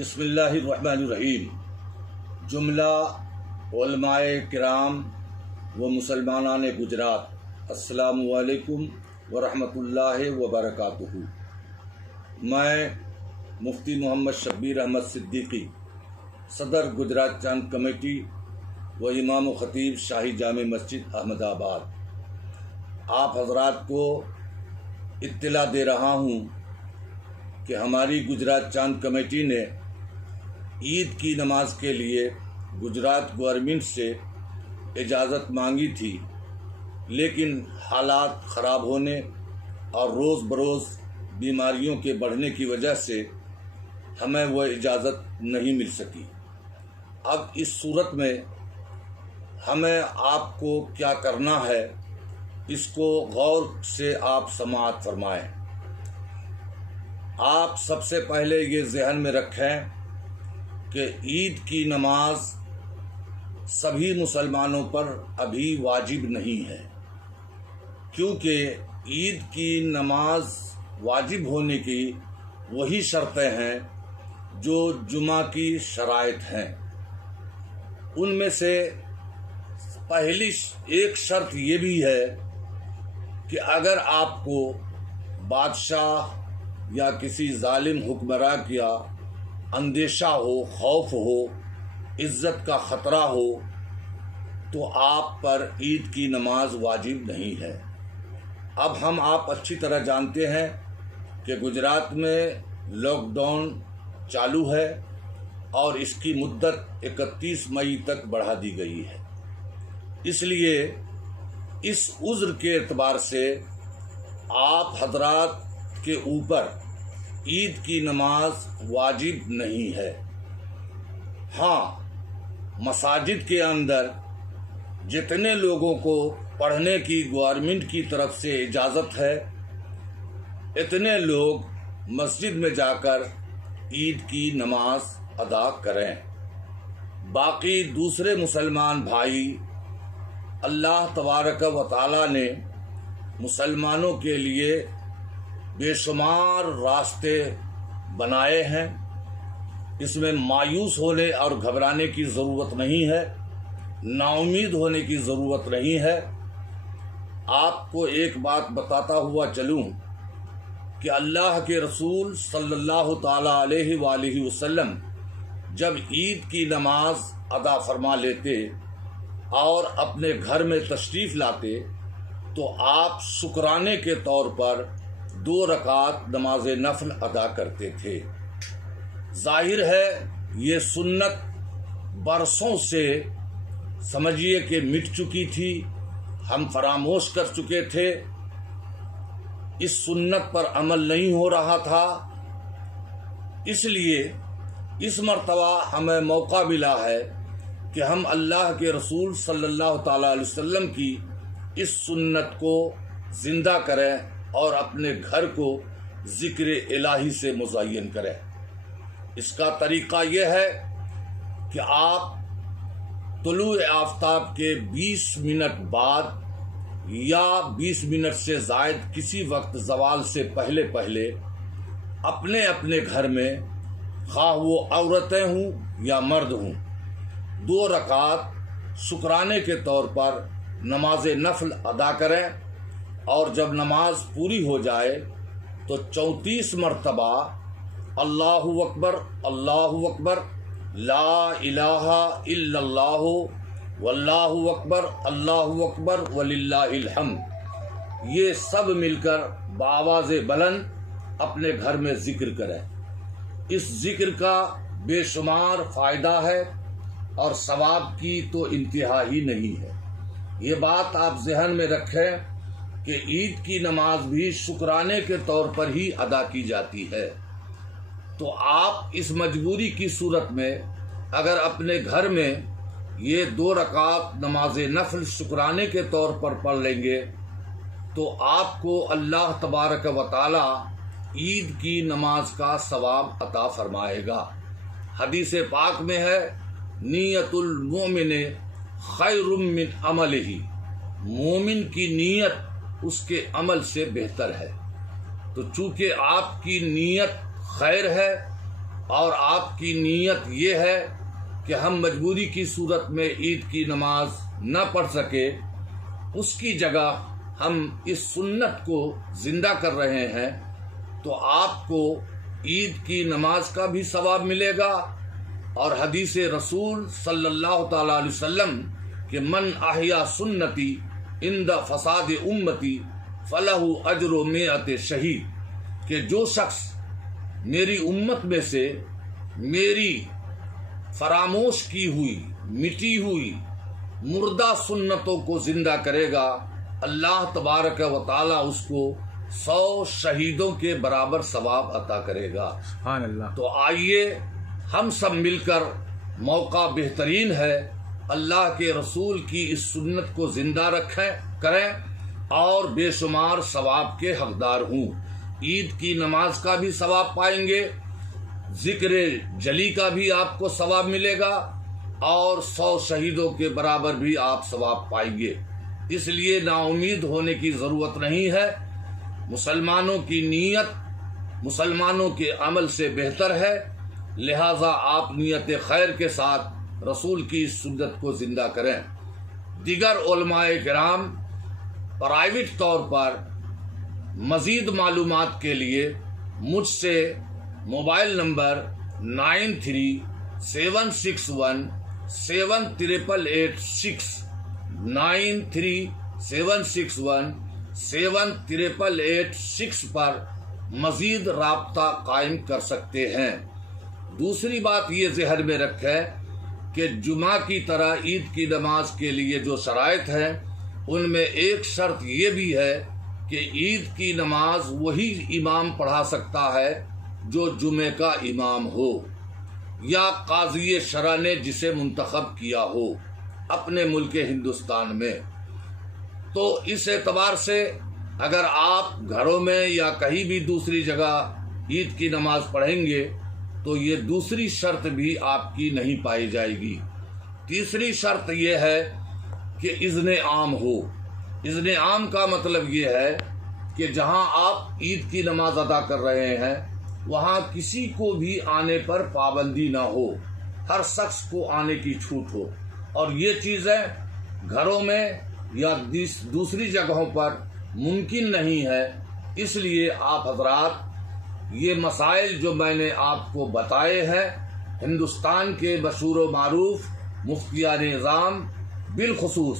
بسم اللہ الرحمن الرحیم۔ جملہ علماء کرام و مسلمانان گجرات، السلام علیکم ورحمۃ اللہ وبرکاتہ۔ میں مفتی محمد شبیر احمد صدیقی، صدر گجرات چاند کمیٹی و امام و خطیب شاہی جامع مسجد احمد آباد، آپ حضرات کو اطلاع دے رہا ہوں کہ ہماری گجرات چاند کمیٹی نے عید کی نماز کے لیے گجرات گورنمنٹ سے اجازت مانگی تھی، لیکن حالات خراب ہونے اور روز بروز بیماریوں کے بڑھنے کی وجہ سے ہمیں وہ اجازت نہیں مل سکی۔ اب اس صورت میں ہمیں آپ کو کیا کرنا ہے، اس کو غور سے آپ سماعت فرمائیں۔ آپ سب سے پہلے یہ ذہن میں رکھیں کہ عید کی نماز سبھی مسلمانوں پر ابھی واجب نہیں ہے، کیونکہ عید کی نماز واجب ہونے کی وہی شرطیں ہیں جو جمعہ کی شرائط ہیں۔ ان میں سے پہلی ایک شرط یہ بھی ہے کہ اگر آپ کو بادشاہ یا کسی ظالم حکمراں کا اندیشہ ہو، خوف ہو، عزت کا خطرہ ہو، تو آپ پر عید کی نماز واجب نہیں ہے۔ اب ہم آپ اچھی طرح جانتے ہیں کہ گجرات میں لاک ڈاؤن چالو ہے اور اس کی مدت 31 مئی تک بڑھا دی گئی ہے۔ اس لیے اس عذر کے اعتبار سے آپ حضرات کے اوپر عید کی نماز واجب نہیں ہے۔ ہاں، مساجد کے اندر جتنے لوگوں کو پڑھنے کی گورنمنٹ کی طرف سے اجازت ہے، اتنے لوگ مسجد میں جا کر عید کی نماز ادا کریں۔ باقی دوسرے مسلمان بھائی، اللہ تبارک و تعالیٰ نے مسلمانوں کے لیے بے شمار راستے بنائے ہیں۔ اس میں مایوس ہونے اور گھبرانے کی ضرورت نہیں ہے، نا امید ہونے کی ضرورت نہیں ہے۔ آپ کو ایک بات بتاتا ہوا چلوں کہ اللہ کے رسول صلی اللہ تعالیٰ علیہ وآلہ وسلم جب عید کی نماز ادا فرما لیتے اور اپنے گھر میں تشریف لاتے تو آپ شکرانے کے طور پر 2 رکعت نماز نفل ادا کرتے تھے۔ ظاہر ہے یہ سنت برسوں سے سمجھیے کہ مٹ چکی تھی، ہم فراموش کر چکے تھے، اس سنت پر عمل نہیں ہو رہا تھا۔ اس لیے اس مرتبہ ہمیں موقع ملا ہے کہ ہم اللہ کے رسول صلی اللہ تعالیٰ علیہ وسلم کی اس سنت کو زندہ کریں اور اپنے گھر کو ذکر الہی سے مزین کریں۔ اس کا طریقہ یہ ہے کہ آپ طلوع آفتاب کے 20 منٹ بعد یا 20 منٹ سے زائد کسی وقت زوال سے پہلے پہلے اپنے اپنے گھر میں، خواہ وہ عورتیں ہوں یا مرد ہوں، 2 رکعت شکرانے کے طور پر نماز نفل ادا کریں، اور جب نماز پوری ہو جائے تو 34 مرتبہ اللہ اکبر اللہ اکبر لا الہ الا اللہ واللہ اکبر اللہ اکبر وللہ الحمد، یہ سب مل کر بآواز بلند اپنے گھر میں ذکر کریں۔ اس ذکر کا بے شمار فائدہ ہے اور ثواب کی تو انتہا ہی نہیں ہے۔ یہ بات آپ ذہن میں رکھیں کہ عید کی نماز بھی شکرانے کے طور پر ہی ادا کی جاتی ہے۔ تو آپ اس مجبوری کی صورت میں اگر اپنے گھر میں یہ 2 رکعت نماز نفل شکرانے کے طور پر پڑھ لیں گے تو آپ کو اللہ تبارک و تعالی عید کی نماز کا ثواب عطا فرمائے گا۔ حدیث پاک میں ہے، نیت المومن خیر من عملہ، مومن کی نیت اس کے عمل سے بہتر ہے۔ تو چونکہ آپ کی نیت خیر ہے اور آپ کی نیت یہ ہے کہ ہم مجبوری کی صورت میں عید کی نماز نہ پڑھ سکے، اس کی جگہ ہم اس سنت کو زندہ کر رہے ہیں، تو آپ کو عید کی نماز کا بھی ثواب ملے گا، اور حدیث رسول صلی اللہ تعالی علیہ وسلم کہ من احیا سنتی عند فساد امتی فلہ اجر مئۃ شہید، کہ جو شخص میری امت میں سے میری فراموش کی ہوئی، مٹی ہوئی مردہ سنتوں کو زندہ کرے گا، اللہ تبارک و تعالی اس کو 100 شہیدوں کے برابر ثواب عطا کرے گا۔ سبحان اللہ۔ تو آئیے ہم سب مل کر، موقع بہترین ہے، اللہ کے رسول کی اس سنت کو زندہ کریں اور بے شمار ثواب کے حقدار ہوں۔ عید کی نماز کا بھی ثواب پائیں گے، ذکر جلی کا بھی آپ کو ثواب ملے گا، اور 100 شہیدوں کے برابر بھی آپ ثواب پائیں گے۔ اس لیے نا امید ہونے کی ضرورت نہیں ہے۔ مسلمانوں کی نیت مسلمانوں کے عمل سے بہتر ہے، لہذا آپ نیت خیر کے ساتھ رسول کی اس سنت کو زندہ کریں۔ دیگر علماء کرام پرائیویٹ طور پر مزید معلومات کے لیے مجھ سے موبائل نمبر 9376178886 9376178886 پر مزید رابطہ قائم کر سکتے ہیں۔ دوسری بات یہ ذہن میں رکھیں کہ جمعہ کی طرح عید کی نماز کے لیے جو شرائط ہیں، ان میں ایک شرط یہ بھی ہے کہ عید کی نماز وہی امام پڑھا سکتا ہے جو جمعے کا امام ہو، یا قاضی شرع نے جسے منتخب کیا ہو اپنے ملک ہندوستان میں۔ تو اس اعتبار سے اگر آپ گھروں میں یا کہیں بھی دوسری جگہ عید کی نماز پڑھیں گے تو یہ دوسری شرط بھی آپ کی نہیں پائی جائے گی۔ تیسری شرط یہ ہے کہ اذن عام ہو۔ اذن عام کا مطلب یہ ہے کہ جہاں آپ عید کی نماز ادا کر رہے ہیں وہاں کسی کو بھی آنے پر پابندی نہ ہو، ہر شخص کو آنے کی چھوٹ ہو، اور یہ چیزیں گھروں میں یا دوسری جگہوں پر ممکن نہیں ہے۔ اس لیے آپ حضرات یہ مسائل جو میں نے آپ کو بتائے ہیں، ہندوستان کے مشہور و معروف مفتیان نظام، بالخصوص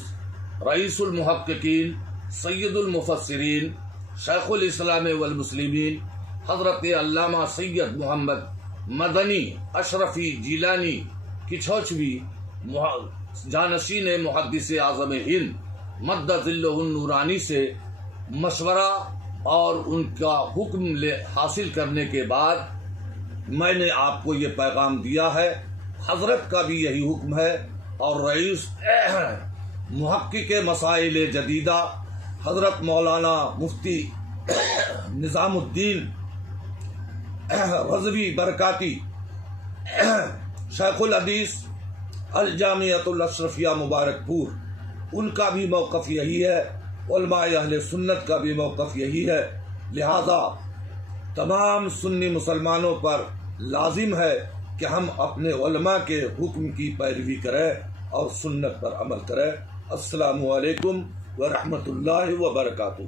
رئیس المحققین، سید المفسرین، شیخ الاسلام والمسلمین حضرت علامہ سید محمد مدنی اشرفی جیلانی کچھوچوی، جانشین محدث اعظم ہند مد ظلہ النورانی سے مشورہ اور ان کا حکم حاصل کرنے کے بعد میں نے آپ کو یہ پیغام دیا ہے۔ حضرت کا بھی یہی حکم ہے، اور رئیس محقق مسائل جدیدہ حضرت مولانا مفتی نظام الدین رضوی برکاتی، شیخ الحدیث الجامعۃ الاشرفیہ مبارک پور، ان کا بھی موقف یہی ہے، علماء اہل سنت کا بھی موقف یہی ہے۔ لہذا تمام سنی مسلمانوں پر لازم ہے کہ ہم اپنے علماء کے حکم کی پیروی کریں اور سنت پر عمل کریں۔ السلام علیکم ورحمۃ اللہ وبرکاتہ۔